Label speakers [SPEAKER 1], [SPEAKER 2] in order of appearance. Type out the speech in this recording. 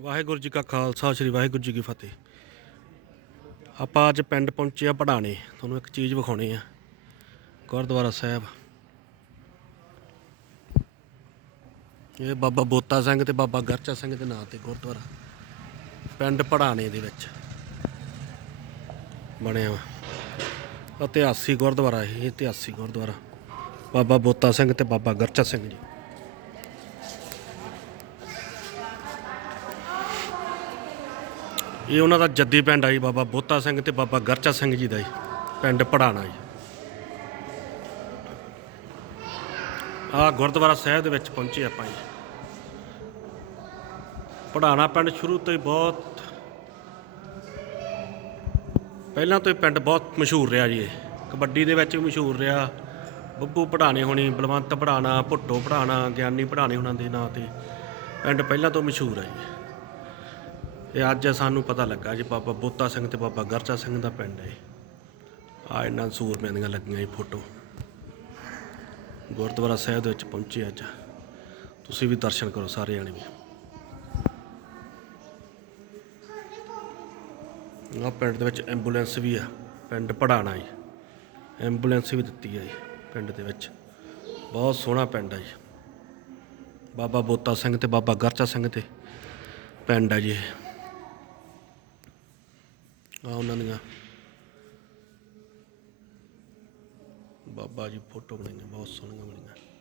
[SPEAKER 1] ਵਾਹਿਗੁਰੂ ਜੀ ਕਾ ਖਾਲਸਾ, ਸ੍ਰੀ ਵਾਹਿਗੁਰੂ ਜੀ ਕੀ ਫਤਿਹ। ਆਪਾਂ ਅੱਜ ਪਿੰਡ ਪਹੁੰਚੇ ਆ ਪੜਾਣੇ। ਤੁਹਾਨੂੰ ਇੱਕ ਚੀਜ਼ ਵਿਖਾਉਣੀ ਆ। ਗੁਰਦੁਆਰਾ ਸਾਹਿਬ। ਇਹ ਬਾਬਾ ਬੋਤਾ ਸਿੰਘ ਤੇ ਬਾਬਾ ਗਰਚਾ ਸਿੰਘ ਦੇ ਨਾਂ ਤੇ ਗੁਰਦੁਆਰਾ। ਪਿੰਡ ਪੜਾਣੇ ਦੇ ਵਿੱਚ ਬਣਿਆ ਵਾ। ਇਤਿਹਾਸੀ ਗੁਰਦੁਆਰਾ ਇਹ ਇਤਿਹਾਸੀ ਗੁਰਦੁਆਰਾ। ਬਾਬਾ ਬੋਤਾ ਸਿੰਘ ਤੇ ਬਾਬਾ ਗਰਚਾ ਸਿੰਘ ਜੀ। ਇਹ ਉਹਨਾਂ ਦਾ ਜੱਦੀ ਪਿੰਡ ਆ ਜੀ, ਬਾਬਾ ਬੋਤਾ ਸਿੰਘ ਤੇ ਬਾਬਾ ਗਰਚਾ ਸਿੰਘ ਜੀ ਦਾ ਜੀ, ਪਿੰਡ ਪੜਾਣਾ ਜੀ। ਆ ਗੁਰਦੁਆਰਾ ਸਾਹਿਬ ਦੇ ਵਿੱਚ ਪਹੁੰਚੇ ਆਪਾਂ ਜੀ। ਪੜਾਣਾ ਪਿੰਡ ਸ਼ੁਰੂ ਤੋਂ ਹੀ ਬਹੁਤ, ਪਹਿਲਾਂ ਤੋਂ ਹੀ ਪਿੰਡ ਬਹੁਤ ਮਸ਼ਹੂਰ ਰਿਹਾ ਜੀ ਇਹ। ਕਬੱਡੀ ਦੇ ਵਿੱਚ ਵੀ ਮਸ਼ਹੂਰ ਰਿਹਾ। ਬੱਬੂ ਪੜਾਣੇ ਹੋਣੀ, ਬਲਵੰਤ ਪੜਾਣਾ, ਭੁੱਟੋ ਪੜਾਣਾ, ਗਿਆਨੀ ਪੜਾਣੇ ਉਹਨਾਂ ਦੇ ਨਾਂ ਤੇ ਪਿੰਡ ਪਹਿਲਾਂ ਤੋਂ ਮਸ਼ਹੂਰ ਹੈ ਜੀ। ਇਹ ਅੱਜ ਸਾਨੂੰ ਪਤਾ ਲੱਗਾ ਜੀ, ਬਾਬਾ ਬੋਤਾ ਸਿੰਘ ਤੇ ਬਾਬਾ ਗਰਚਾ ਸਿੰਘ ਦਾ ਪਿੰਡ ਹੈ। ਆ ਇਹਨਾਂ ਸੂਰਮਿਆਂ ਦੀਆਂ ਲੱਗੀਆਂ ਜੀ ਫੋਟੋ। ਗੁਰਦੁਆਰਾ ਸਾਹਿਬ ਦੇ ਵਿੱਚ ਪਹੁੰਚੇ ਅੱਜ। ਤੁਸੀਂ ਵੀ ਦਰਸ਼ਨ ਕਰੋ ਸਾਰੇ ਜਾਣੇ ਵੀ। ਆ ਪਿੰਡ ਦੇ ਵਿੱਚ ਐਂਬੂਲੈਂਸ ਵੀ ਆ। ਪਿੰਡ ਪੜਾਣਾ ਜੀ। ਐਂਬੂਲੈਂਸ ਵੀ ਦਿੱਤੀ ਹੈ ਜੀ ਪਿੰਡ ਦੇ ਵਿੱਚ। ਬਹੁਤ ਸੋਹਣਾ ਪਿੰਡ ਹੈ ਜੀ। ਬਾਬਾ ਬੋਤਾ ਸਿੰਘ ਤੇ ਬਾਬਾ ਗਰਚਾ ਸਿੰਘ ਤੇ ਪਿੰਡ ਹੈ ਜੀ ਇਹ। ਆ ਉਹਨਾਂ ਦੀਆਂ। ਬਾਬਾ ਜੀ ਫੋਟੋ ਬਣਾਈਆਂ ਬਹੁਤ ਸੋਹਣੀਆਂ ਬਣੀਆਂ।